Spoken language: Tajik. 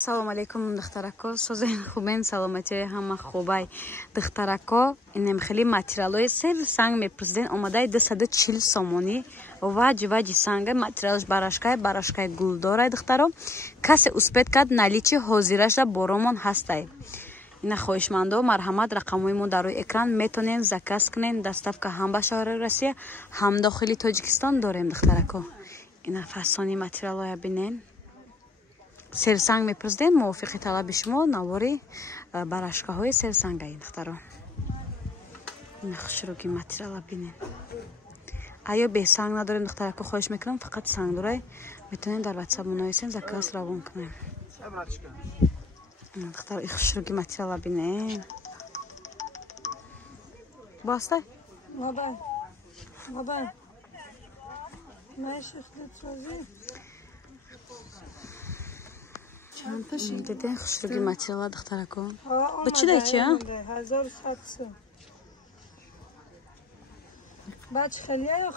Салом алейкум духтарако, созен хубен саломати ҳама хубай духтарако. Инем хели материалои сер санг мепурсиден омадаи 240 сомонӣ ваҷи санга материалш барашкай гулдорай духтаро. Касе успед кад наличи ҳозирашда боромон ҳастай. Ина хоҳишмандо марҳамат рақамҳои мо дар рӯи экран метонен заказ кунен. Доставка ҳам ба шаҳри Россия ҳам дохили Тоҷикистон дорем духтарако. Ина фасони материалоя бинен. Серсанг мепурсиден мувофиқи талаби шумо навори барашкаҳои серсангаи духтаро. Ина хушруки материала бинен. Аё бесанг надорем духтарако, хоҳиш мекунам фақат сангдорай метонен дар WhatsApp мунависен заказ равон кунем. Духтаро ин хушруки материала бинен. Бастай? Бадай. Знаешь, хлеб сложи. Диден хушруги материала духтарако. Ба чӣ дай чи? 1700 сом. Бач хеле